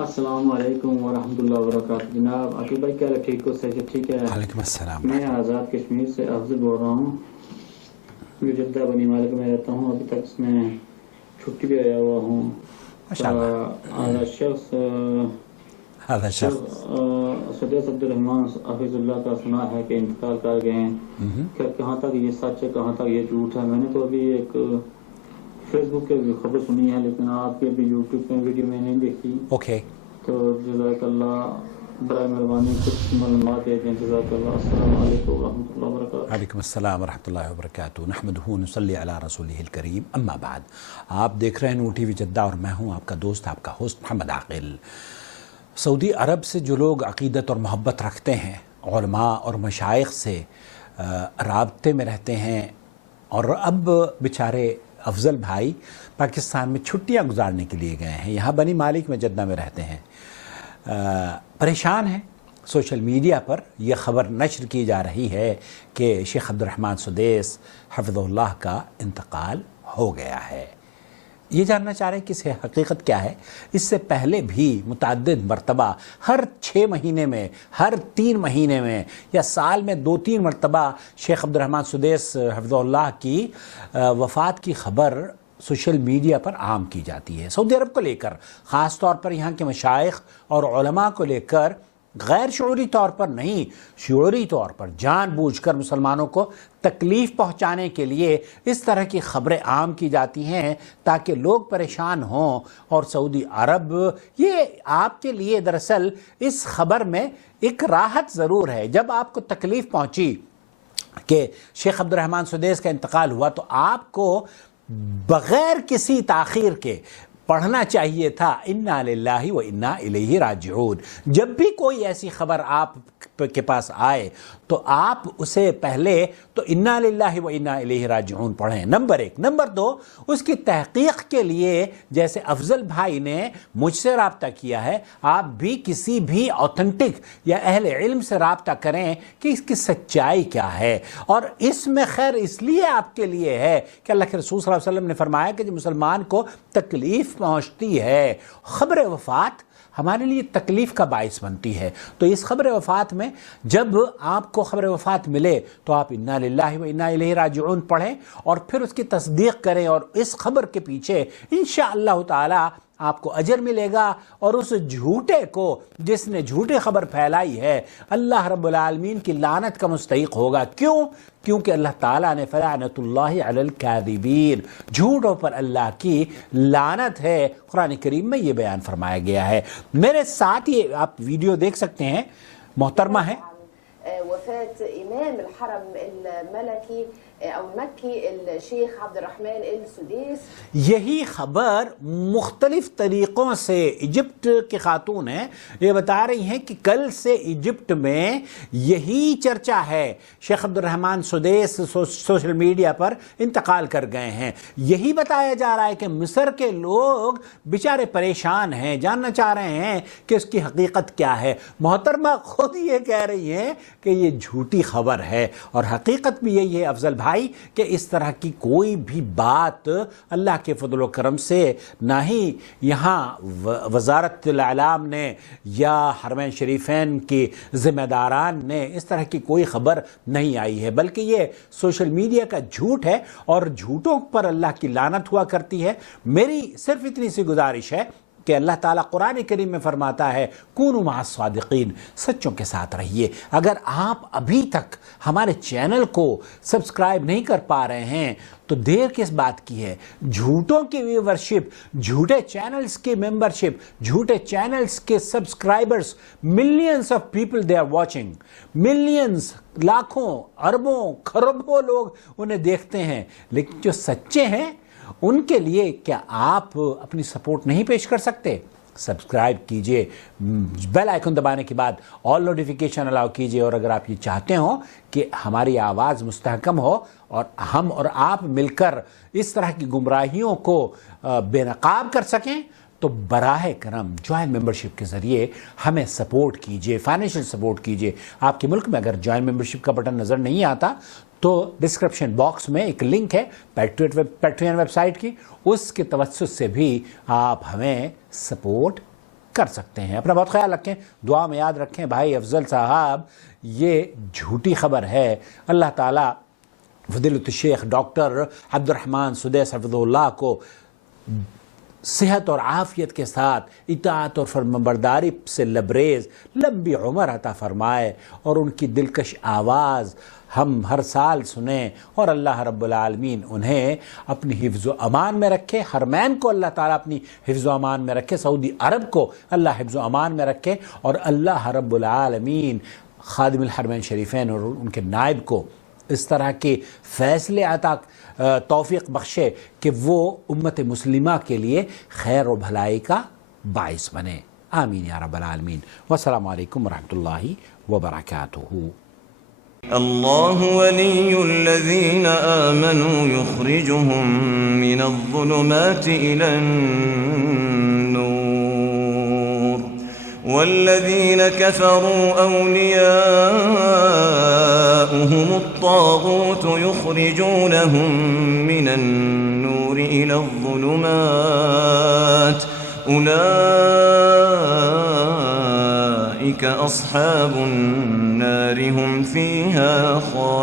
السلام علیکم ورحمۃ اللہ وبرکاتہ۔ جناب عقیل بھائی کیا ٹھیک ہو؟ صحت ٹھیک ہے؟ وعلیکم السلام۔ میں آزاد کشمیر سے افضل بول رہا ہوں، جو جدہ بنی مالک میں رہتا ہوں۔ ابھی تک میں چھٹی بھی آیا ہوا ہوں۔ شخص سدیس عبد الرحمان حفیظ اللہ کا سنا ہے کہ انتقال کر گئے ہیں، کہ کہاں تک یہ سچ ہے کہاں تک یہ جھوٹ ہے؟ میں نے تو ابھی ایک فیس بک پہ خبر سنی ہے، لیکن آپ کی ابھی یوٹیوب پہ ویڈیو میں نہیں دیکھی۔ اوکے، تو جزاک اللہ، برائے مہربانی کچھ معلومات دے دیں، جزاک اللہ۔ السلام علیکم ورحمۃ اللہ وبرکاتہ۔ وعلیکم السلام ورحمۃ اللہ وبرکاتہ۔ نحمدہ ونصلی علی رسولہ الکریم، اما بعد۔ آپ دیکھ رہے ہیں نور ٹی وی جدہ اور میں ہوں آپ کا دوست، آپ کا ہوسٹ محمد عاقل۔ سعودی عرب سے جو لوگ عقیدت اور محبت رکھتے ہیں، علماء اور مشائخ سے رابطے میں رہتے ہیں، اور اب بیچارے افضل بھائی پاکستان میں چھٹیاں گزارنے کے لیے گئے ہیں، یہاں بنی مالک میں جدہ میں رہتے ہیں، پریشان ہیں۔ سوشل میڈیا پر یہ خبر نشر کی جا رہی ہے کہ شیخ عبد الرحمن سدیس حفظہ اللہ کا انتقال ہو گیا ہے۔ یہ جاننا چاہ رہے ہیں کہ اس حقیقت کیا ہے۔ اس سے پہلے بھی متعدد مرتبہ ہر 6 مہینے میں، ہر 3 مہینے میں، یا سال میں 2-3 مرتبہ شیخ عبد الرحمن سدیس حفظہ اللہ کی وفات کی خبر سوشل میڈیا پر عام کی جاتی ہے۔ سعودی عرب کو لے کر، خاص طور پر یہاں کے مشائخ اور علماء کو لے کر، غیر شعوری طور پر نہیں، شعوری طور پر جان بوجھ کر مسلمانوں کو تکلیف پہنچانے کے لیے اس طرح کی خبریں عام کی جاتی ہیں تاکہ لوگ پریشان ہوں۔ اور سعودی عرب یہ آپ کے لیے دراصل اس خبر میں ایک راحت ضرور ہے۔ جب آپ کو تکلیف پہنچی کہ شیخ عبد الرحمن سدیس کا انتقال ہوا، تو آپ کو بغیر کسی تاخیر کے پڑھنا چاہیے تھا انا للہ و انا الیہ راجعون۔ جب بھی کوئی ایسی خبر آپ کے پاس آئے تو آپ اسے پہلے تو انا للہ و انا الیہ راجعون پڑھیں، نمبر 1۔ نمبر 2، اس کی تحقیق کے لیے جیسے افضل بھائی نے مجھ سے رابطہ کیا ہے، آپ بھی کسی بھی اوتھنٹک یا اہل علم سے رابطہ کریں کہ اس کی سچائی کیا ہے۔ اور اس میں خیر اس لیے آپ کے لیے ہے کہ اللہ کے رسول صلی اللہ علیہ وسلم نے فرمایا کہ جب مسلمان کو تکلیف پہنچتی ہے، خبر وفات ہمارے لیے تکلیف کا باعث بنتی ہے، تو اس خبر وفات میں جب آپ کو خبر وفات ملے تو آپ انا للہ و انا الیہ راجعون پڑھیں اور پھر اس کی تصدیق کریں، اور اس خبر کے پیچھے انشاءاللہ تعالی آپ کو اجر ملے گا، اور اس جھوٹے کو جس نے جھوٹے خبر پھیلائی ہے اللہ رب العالمین کی لعنت کا مستحق ہوگا۔ کیونکہ اللہ تعالیٰ نے فلعنۃ اللہ علی الکاذبین، جھوٹوں پر اللہ کی لعنت ہے۔ قرآن کریم میں یہ بیان فرمایا گیا ہے۔ میرے ساتھ یہ آپ ویڈیو دیکھ سکتے ہیں، محترمہ ہے وفاة إمام الحرم الملكي أو المكي الشيخ عبد الرحمن السديس۔ یہی خبر مختلف طریقوں سے ایجپٹ کی خاتون ہیں، یہ بتا رہی ہیں کہ کل سے ایجپٹ میں یہی چرچا ہے، شیخ عبد الرحمن سدیس سوشل میڈیا پر انتقال کر گئے ہیں۔ یہی بتایا جا رہا ہے کہ مصر کے لوگ بیچارے پریشان ہیں، جاننا چاہ رہے ہیں کہ اس کی حقیقت کیا ہے۔ محترمہ خود یہ کہہ رہی ہے کہ یہ جھوٹی خبر ہے، اور حقیقت بھی یہی ہے افضل بھائی کہ اس طرح کی کوئی بھی بات اللہ کے فضل و کرم سے نہ ہی یہاں وزارت الاعلام نے یا حرمین شریفین کی ذمہ داران نے اس طرح کی کوئی خبر نہیں آئی ہے، بلکہ یہ سوشل میڈیا کا جھوٹ ہے، اور جھوٹوں پر اللہ کی لعنت ہوا کرتی ہے۔ میری صرف اتنی سی گزارش ہے کہ اللہ تعالیٰ قرآن کریم میں فرماتا ہے کونوا مع الصادقین، سچوں کے ساتھ رہیے۔ اگر آپ ابھی تک ہمارے چینل کو سبسکرائب نہیں کر پا رہے ہیں تو دیر کس بات کی ہے؟ جھوٹوں کی ویورشپ، جھوٹے چینلز کی ممبرشپ، جھوٹے چینلز کے subscribers, millions of people they are watching, millions, لاکھوں، اربوں، خربوں لوگ انہیں دیکھتے ہیں، لیکن جو سچے ہیں ان کے لیے کیا آپ اپنی سپورٹ نہیں پیش کر سکتے؟ سبسکرائب کیجئے، بیل آئیکن دبانے کے بعد آل نوٹیفیکیشن الاؤ کیجئے، اور اگر آپ یہ چاہتے ہوں کہ ہماری آواز مستحکم ہو اور ہم اور آپ مل کر اس طرح کی گمراہیوں کو بے نقاب کر سکیں تو براہ کرم جوائن ممبرشپ کے ذریعے ہمیں سپورٹ کیجئے، فائنینشیل سپورٹ کیجئے۔ آپ کے ملک میں اگر جوائن ممبرشپ کا بٹن نظر نہیں آتا تو ڈسکرپشن باکس میں ایک لنک ہے پیٹریون ویب سائٹ کی، اس کے توسط سے بھی آپ ہمیں سپورٹ کر سکتے ہیں۔ اپنا بہت خیال رکھیں، دعا میں یاد رکھیں بھائی افضل صاحب یہ جھوٹی خبر ہے۔ اللہ تعالیٰ فضیلۃ الشیخ ڈاکٹر عبد الرحمن سدیس حفظہ اللہ کو صحت اور عافیت کے ساتھ اطاعت اور فرمانبرداری سے لبریز لمبی عمر عطا فرمائے، اور ان کی دلکش آواز ہم ہر سال سنیں، اور اللہ رب العالمین انہیں اپنی حفظ و امان میں رکھے۔ حرمین کو اللہ تعالیٰ اپنی حفظ و امان میں رکھے، سعودی عرب کو اللہ حفظ و امان میں رکھے، اور اللہ رب العالمین خادم الحرمین شریفین اور ان کے نائب کو اس طرح کے فیصلے عطا توفیق بخشے کہ وہ امت مسلمہ کے لیے خیر و بھلائی کا باعث بنے۔ آمین یا رب العالمین۔ والسلام علیکم ورحمۃ اللہ وبرکاتہ۔ الله ولي الذين آمنوا يخرجهم من الظلمات إلى النور والذين كفروا أولياؤهم الطاغوت يخرجونهم من النور إلى الظلمات أولئك أصحاب النار هم فيها خالدون